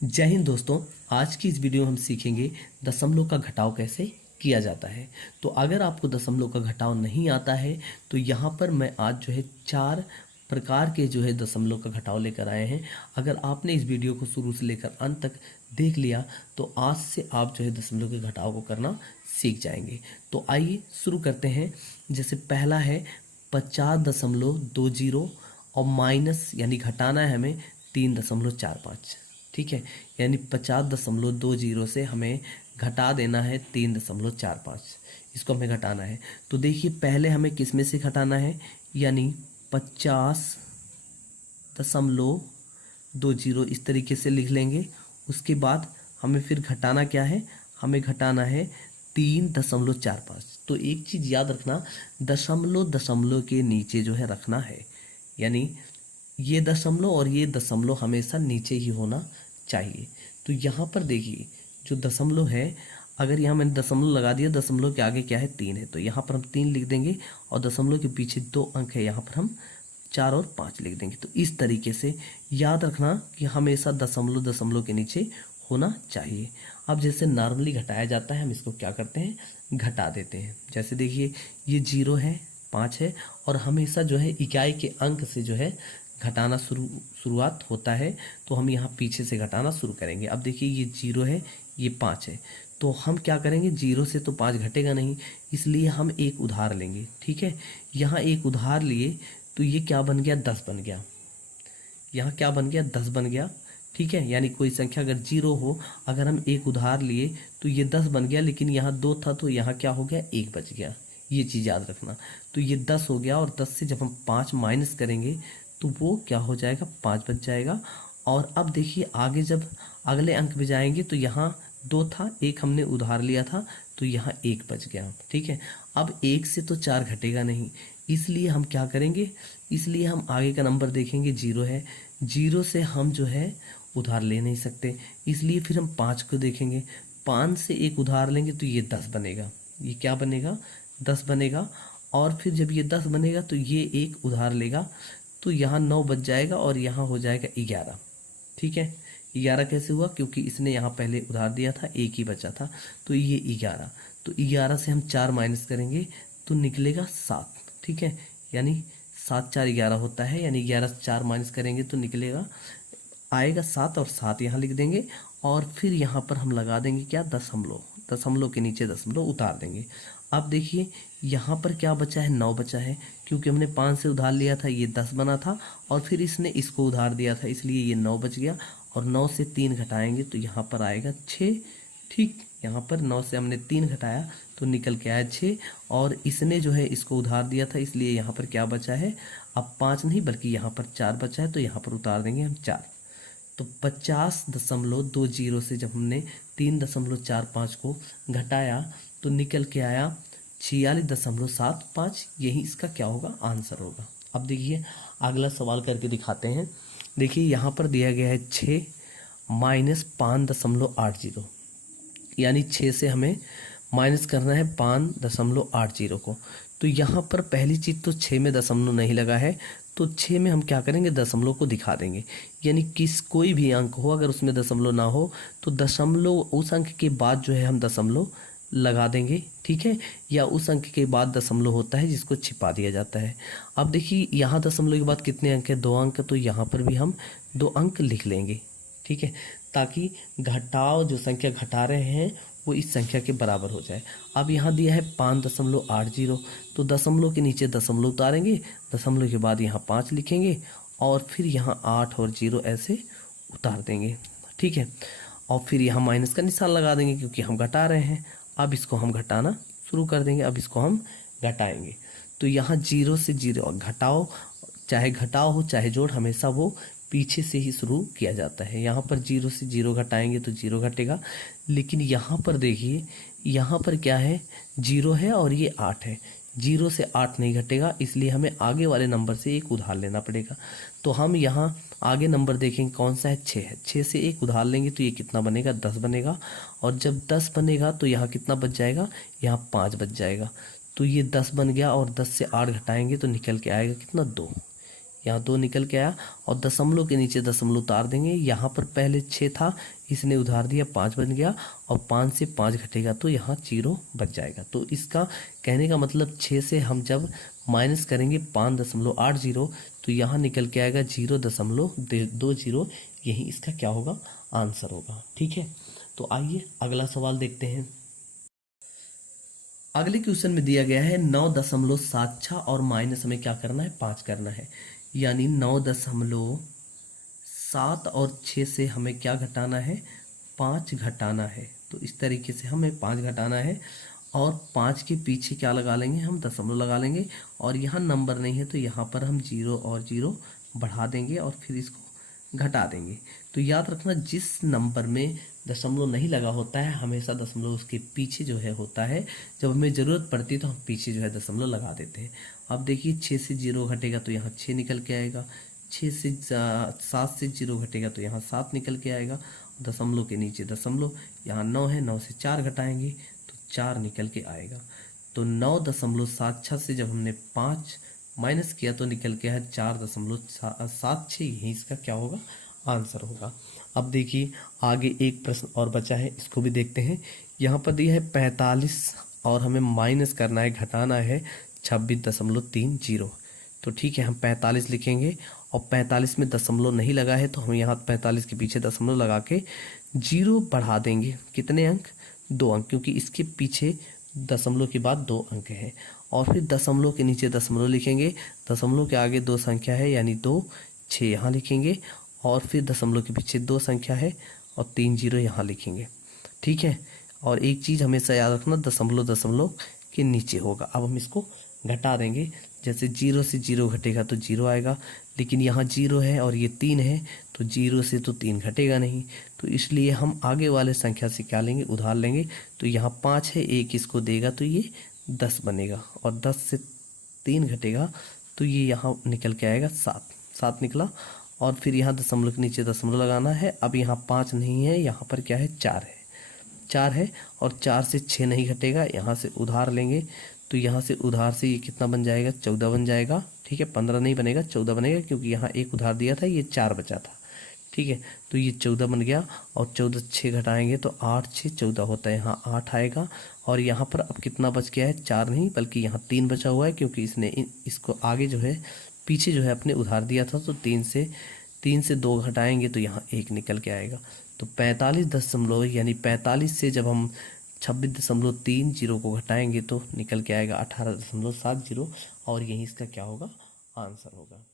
जय हिंद दोस्तों। आज की इस वीडियो में हम सीखेंगे दशमलव का घटाव कैसे किया जाता है। तो अगर आपको दशमलव का घटाव नहीं आता है तो यहाँ पर मैं आज जो है 4 प्रकार के जो है दशमलव का घटाव लेकर आए हैं। अगर आपने इस वीडियो को शुरू से लेकर अंत तक देख लिया तो आज से आप जो है दशमलव के घटाव को करना सीख जाएंगे। तो आइए शुरू करते हैं। जैसे पहला है 50.20 और माइनस यानी घटाना है हमें 3.45। ठीक है, यानी 50.20 से हमें घटा देना है 3.45। इसको हमें घटाना है। तो देखिए पहले हमें किस में से घटाना है, यानी 50.20 इस तरीके से लिख लेंगे। उसके बाद हमें फिर घटाना क्या है, हमें घटाना है 3.45। तो एक चीज़ याद रखना, दशमलव दशमलव के नीचे जो है रखना है, यानी ये दशमलव और ये दशमलव हमेशा नीचे ही होना चाहिए। तो यहाँ पर देखिए जो दशमलव है, अगर यहाँ मैंने दशमलव लगा दिया, दशमलव के आगे क्या है 3 है, तो यहाँ पर हम 3 लिख देंगे और दशमलव के पीछे 2 अंक है, यहाँ पर हम 4 और 5 लिख देंगे। तो इस तरीके से याद रखना कि हमेशा दशमलव दशमलव के नीचे होना चाहिए। अब जैसे नॉर्मली घटाया जाता है, हम इसको क्या करते हैं, घटा देते हैं। जैसे देखिए ये 0 है, 5 है, और हमेशा जो है इकाई के अंक से जो है घटाना शुरुआत होता है। तो हम यहाँ पीछे से घटाना शुरू करेंगे। अब देखिए ये 0 है, ये 5 है, तो हम क्या करेंगे, 0 से तो 5 घटेगा नहीं, इसलिए हम एक उधार लेंगे। ठीक है, यहाँ एक उधार लिए तो ये क्या बन गया, 10 बन गया। यहाँ क्या बन गया, 10 बन गया। ठीक है, यानी कोई संख्या अगर 0 हो, अगर हम एक उधार लिए तो ये 10 बन गया, लेकिन यहाँ 2 था तो यहाँ क्या हो गया, 1 बच गया। ये चीज़ याद रखना। तो ये 10 हो गया, और 10 से जब हम 5 माइनस करेंगे तो वो क्या हो जाएगा, 5 बच जाएगा। और अब देखिए आगे जब अगले अंक में जाएंगे तो यहाँ 2 था, 1 हमने उधार लिया था, तो यहाँ 1 बच गया। ठीक है, अब 1 से तो 4 घटेगा नहीं, इसलिए हम क्या करेंगे, इसलिए हम आगे का नंबर देखेंगे, 0 है, 0 से हम जो है उधार ले नहीं सकते, इसलिए फिर हम 5 को देखेंगे। 5 से एक उधार लेंगे तो ये 10 बनेगा। ये क्या बनेगा, 10 बनेगा। और फिर जब ये 10 बनेगा तो ये एक उधार लेगा, तो यहाँ 9 बच जाएगा और यहाँ हो जाएगा 11। ठीक है, 11 कैसे हुआ, क्योंकि इसने यहाँ पहले उधार दिया था, 1 ही बचा था, तो ये 11। तो 11 से हम 4 माइनस करेंगे तो निकलेगा 7। ठीक है, यानी 7 4 11 होता है, यानी 11 से 4 माइनस करेंगे तो निकलेगा, आएगा 7, और 7 यहाँ लिख देंगे। और फिर यहाँ पर हम लगा देंगे क्या, दशमलव, दशमलव के नीचे दशमलव उतार देंगे। अब देखिए यहाँ पर क्या बचा है, 9 बचा है, क्योंकि हमने 5 से उधार लिया था, ये 10 बना था, और फिर इसने इसको उधार दिया था, इसलिए ये 9 बच गया। और 9 से 3 घटाएंगे तो यहाँ पर आएगा 6। ठीक, यहाँ पर 9 से हमने 3 घटाया तो निकल के आया 6, और इसने जो है इसको उधार दिया था, इसलिए यहाँ पर क्या बचा है, अब 5 नहीं बल्कि यहाँ पर 4 बचा है, तो यहाँ पर उतार देंगे हम 4। तो 50.20 से जब हमने 3.45 को घटाया तो निकल के आया 46.75। यही इसका क्या होगा, आंसर होगा। अब देखिए अगला सवाल करके दिखाते हैं। देखिए यहाँ पर दिया गया है 6 माइनस 5.80, यानी 6 से हमें माइनस करना है 5.80 को। तो यहाँ पर पहली चीज़ तो 6 में दशमलव नहीं लगा है, तो 6 में हम क्या करेंगे, दशमलव को दिखा देंगे। यानी कोई भी अंक हो, अगर उसमें दशमलव ना हो तो दशमलव उस अंक के बाद जो है हम दशमलव लगा देंगे। ठीक है, या उस अंक के बाद दशमलव होता है जिसको छिपा दिया जाता है। अब देखिए यहाँ दशमलव के बाद कितने अंक है, 2 अंक, तो यहाँ पर भी हम 2 अंक लिख लेंगे। ठीक है, ताकि घटाव जो संख्या घटा रहे हैं वो इस संख्या के बराबर हो जाए। अब यहाँ दिया है 5.80, तो दशमलव के नीचे दशमलव उतारेंगे, दशमलव के बाद यहाँ 5 लिखेंगे, और फिर यहाँ 8 और 0 ऐसे उतार देंगे। ठीक है, और फिर यहाँ माइनस का निशान लगा देंगे क्योंकि हम घटा रहे हैं। अब इसको हम घटाना शुरू कर देंगे, अब इसको हम घटाएंगे। तो यहाँ 0 से 0 घटाओ, चाहे घटाओ हो चाहे जोड़, हमेशा वो पीछे से ही शुरू किया जाता है। यहाँ पर 0 से 0 घटाएंगे तो 0 घटेगा, लेकिन यहाँ पर देखिए यहाँ पर क्या है, 0 है और ये 8 है, 0 से 8 नहीं घटेगा, इसलिए हमें आगे वाले नंबर से एक उधार लेना पड़ेगा। तो हम यहाँ आगे नंबर देखेंगे कौन सा है, 6 है, 6 से एक उधार लेंगे तो ये कितना बनेगा, 10 बनेगा। और जब 10 बनेगा तो यहाँ कितना बच जाएगा, यहाँ 5 बच जाएगा। तो ये 10 बन गया, और 10 से 8 घटाएंगे तो निकल के आएगा कितना, 2। यहाँ 2 निकल के आया, और दशमलव के नीचे दशमलव उतार देंगे। यहाँ पर पहले 6 था, इसने उधार दिया 5 बन गया, और 5 से 5 घटेगा तो यहाँ 0 बच जाएगा। तो इसका कहने का मतलब 6 से हम जब माइनस करेंगे 5.80, तो यहाँ निकल के आएगा 0.20। यही इसका क्या होगा, आंसर होगा। ठीक है, तो आइए अगला सवाल देखते हैं। अगले क्वेश्चन में दिया गया है 9.76 और माइनस हमें क्या करना है, 5 करना है। यानी 9.7 और 6 से हमें क्या घटाना है, 5 घटाना है। तो इस तरीके से हमें 5 घटाना है, और 5 के पीछे क्या लगा लेंगे, हम दशमलव लगा लेंगे। और यहाँ नंबर नहीं है तो यहाँ पर हम 0 और 0 बढ़ा देंगे और फिर इसको घटा देंगे। तो याद रखना, जिस नंबर में दशमलव नहीं लगा होता है हमेशा दशमलव उसके पीछे जो है होता है। जब हमें ज़रूरत पड़ती है तो हम पीछे जो है दशमलव लगा देते हैं। अब देखिए 6 से 0 घटेगा तो यहाँ 6 निकल के आएगा, 7 से 0 घटेगा तो यहाँ 7 निकल के आएगा, दशमलव के नीचे दशमलव, यहाँ 9 है, 9 से 4 घटाएंगे तो 4 निकल के आएगा। तो 9.76 से जब हमने 5 माइनस किया तो निकल के है 4.76। यही इसका क्या होगा, आंसर होगा। अब देखिए आगे एक प्रश्न और बचा है, इसको भी देखते हैं। यहाँ पर दिया है 45 और हमें माइनस करना है, घटाना है 26.30। तो ठीक है, हम 45 लिखेंगे, और 45 में दशमलव नहीं लगा है तो हम यहाँ 45 के पीछे दशमलव लगा के 0 बढ़ा देंगे। कितने अंक, 2 अंक, क्योंकि इसके पीछे दशमलव के बाद 2 अंक है। और फिर दशमलव के नीचे दशमलव लिखेंगे, दशमलव के आगे 2 संख्या है यानी 2, 6 यहाँ लिखेंगे, और फिर दशमलव के पीछे 2 संख्या है और 3 0 यहाँ लिखेंगे। ठीक है, और एक चीज़ हमेशा याद रखना, दशमलव दशमलव के नीचे होगा। अब हम इसको घटा देंगे, जैसे 0 से 0 घटेगा तो 0 आएगा, लेकिन यहाँ 0 है और ये 3 है तो 0 से तो 3 घटेगा नहीं। तो इसलिए हम आगे वाले संख्या से क्या लेंगे, उधार लेंगे। तो यहाँ 5 है, 1 इसको देगा तो ये 10 बनेगा, और 10 से 3 घटेगा तो ये यहाँ निकल के आएगा 7 निकला। और फिर यहाँ दशमलव के नीचे दशमलव लगाना है। अब यहाँ 5 नहीं है, यहाँ पर क्या है, 4 है, और 4 से 6 नहीं घटेगा, यहाँ से उधार लेंगे तो यहाँ से उधार से ये कितना बन जाएगा, 14 बन जाएगा। ठीक है, 15 नहीं बनेगा, 14 बनेगा, क्योंकि यहाँ 1 उधार दिया था, ये 4 बचा था। ठीक है, तो ये 14 बन गया, और 14 6 घटाएंगे तो 8 6 14 होता है, यहाँ 8 आएगा। और यहाँ पर अब कितना बच गया है, 4 नहीं बल्कि यहाँ 3 बचा हुआ है, क्योंकि इसने इसको आगे जो है पीछे जो है अपने उधार दिया था। तो 3 से 2 घटाएंगे तो यहाँ 1 निकल के आएगा। तो 45 यानी 45 से जब हम 26.30 को घटाएंगे तो निकल के आएगा 18.70, और यही इसका क्या होगा, आंसर होगा।